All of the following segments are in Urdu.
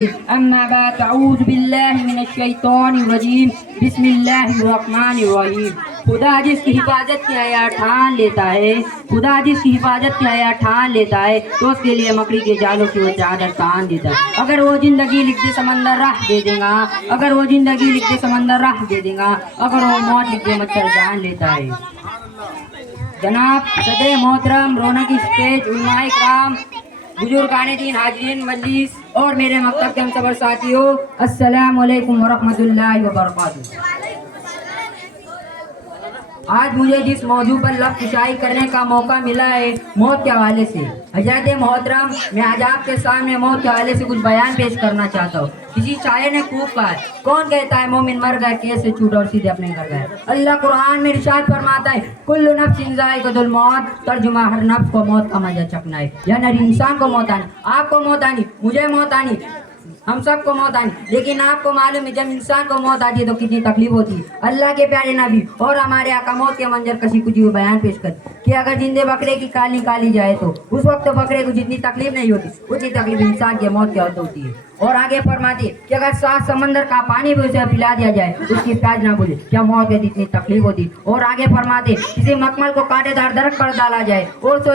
أما بعد أعوذ بالله من الشیطان الرجیم بسم اللہ الرحمن الرحیم. خدا جس کی حفاظت کی آیا ٹھان لیتا ہے، خدا جس کی حفاظت کی آیا ٹھان لیتا ہے تو اس کے لیے مکڑی کے جالوں کی وہ چادر تان دیتا ہے. اگر وہ زندگی لکھ دے سمندر راہ دے دے گا، اگر وہ زندگی لکھ دے سمندر راہ دے دے گا، اگر وہ موت لکھ دے مچھر جان لیتا ہے. جناب صدر محترم، رونق اسٹیج، علماء کرام، بزرگان دین، حاضرین مجلس اور میرے مکتب کے ہم سب ساتھیوں، السلام علیکم ورحمۃ اللہ وبرکاتہ. آج مجھے جس موضوع پر لفظ کشائی کرنے کا موقع ملا ہے موت کے حوالے سے، حضرت محترم، میں آج آپ کے سامنے موت کے حوالے سے کچھ بیان پیش کرنا چاہتا ہوں. کسی شاعر نے خوب کہا، کون کہتا ہے مومن مر گئے کیسے چھوٹا اور سیدھے اپنے گھر گئے. اللہ قرآن میں ارشاد فرماتا ہے، کل نفس ذائقۃ الموت، ترجمہ ہر نفس کو موت کا مزہ چکھنا ہے. یعنی ہر انسان کو موت آنی، آپ کو موت آنی، مجھے موت آنی، ہم سب کو موت آنی. لیکن آپ کو معلوم ہے جب انسان کو موت آتی ہے تو کتنی تکلیف ہوتی ہے. اللہ کے پیارے نبی اور ہمارے آقا موت کے منظر کشی کچھ بیان پیش کر کہ اگر زندے بکرے کی کال نکالی جائے تو اس وقت تو بکرے کو جتنی تکلیف نہیں ہوتی اتنی تکلیف انسان کی موت کے وقت ہوتی ہے. اور آگے فرماتی ہے کہ اگر 7 سمندر کا پانی بھی اسے پلا دیا جائے اس کی پیاس نہ بجھے، کیا موت کے اتنی تکلیف ہوتی. اور آگے فرماتے کسی مکمل کو کانٹے دار درخت پر ڈالا جائے اور تو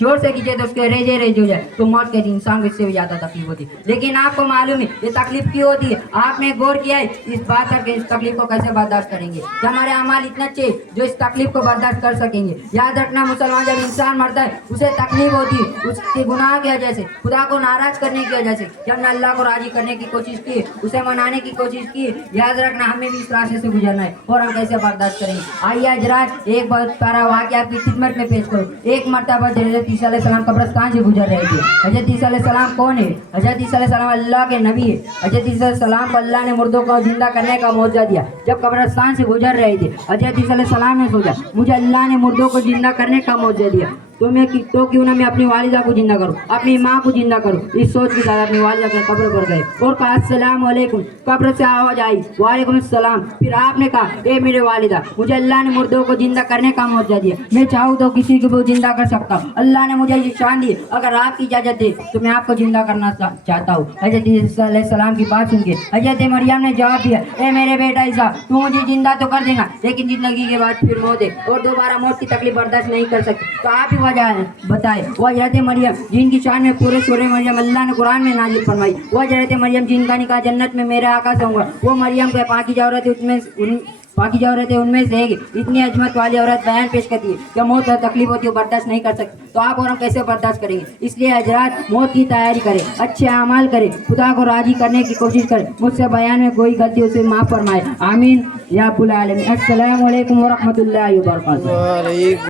زور سے کھینچے تو اس کے ریجے ریج ہو جائے تو موت کے انسان کو اس سے بھی زیادہ تکلیف ہوتی. لیکن آپ کو معلوم ہے یہ تکلیف کیوں ہوتی ہے؟ آپ نے غور کیا ہے اس بات پر کہ اس تکلیف کو کیسے برداشت کریں گے کہ ہمارے اعمال اتنے اچھے جو اس تکلیف کو برداشت کر سکیں گے. یاد رکھنا مسلمان جب انسان مرتا ہے اسے تکلیف ہوتی ہے اس کے گناہ کی وجہ سے، خدا کو ناراض کرنے کی وجہ سے. جب نے اللہ کو راضی کرنے کی کوشش کی، اسے منانے کی کوشش کی، یاد رکھنا ہمیں بھی اس راستے سے گزرنا ہے اور ہم کیسے برداشت کریں گے. آئیے حضرات ایک بہت پیارا واقعہ آپ کی خدمت میں پیش کروں. ایک مرتبہ حضرت عیسیٰ علیہ السلام قبرستان سے گزر رہے تھے. حضرت عیسیٰ علیہ السلام کون ہے؟ حضرت عیسیٰ علیہ السلام اللہ کے نبی ہے. حضرت عیسیٰ علیہ السلام کو اللہ نے مردوں کو زندہ کرنے کا معجزہ دیا. جب قبرستان سے گزر رہے تھے حضرت عیسیٰ علیہ السلام نے سوچا مجھے اللہ نے مردوں کو زندہ کرنے کا معجزہ دیا تو کیوں نہ میں اپنی والدہ کو زندہ کروں، اپنی ماں کو زندہ کروں. اس سوچ کے ساتھ اپنی والدہ کے قبر پر گئے اور کہا السلام علیکم. قبر سے آواز آئی وعلیکم السلام. پھر آپ نے کہا اے میرے والدہ، مجھے اللہ نے مردوں کو زندہ کرنے کا معجزہ دیا، میں چاہوں تو کسی کو بھی زندہ کر سکتا ہوں. اللہ نے مجھے یہ شان دی، اگر آپ کی اجازت دے تو میں آپ کو زندہ کرنا چاہتا ہوں. حضرت عیسیٰ علیہ السلام کی بات سن کے حضرت مریم نے جواب دیا، اے میرے بیٹا عیسیٰ، تو مجھے زندہ تو کر دے گا لیکن زندگی کے بعد پھر موت ہے اور دوبارہ موت کی تکلیف برداشت نہیں کر سکتی. تو آپ ہی وجہ بتائے. وہ حضرت مریم جن کی شان میں پورے سورہ مریم اللہ نے قرآن میں نازل فرمائی، وہ حضرت مریم جن کا نکاح جنت میں میرے آقا سے ہوں گا. وہ مریم کے پاکیزہ عورت ہے ان میں سے ایک اتنی عظمت والی عورت بیان پیش کرتی ہے کہ موت اور تکلیف ہوتی ہے برداشت نہیں کر سکتی. تو آپ اور ہم کیسے برداشت کریں گے؟ اس لیے حضرات موت کی تیاری کریں، اچھے اعمال کریں، خدا کو راضی کرنے کی کوشش کریں. مجھ سے بیان میں کوئی غلطی اسے معاف فرمائے، آمین یا رب العالمین. السلام علیکم ورحمۃ اللہ وبرکاتہ.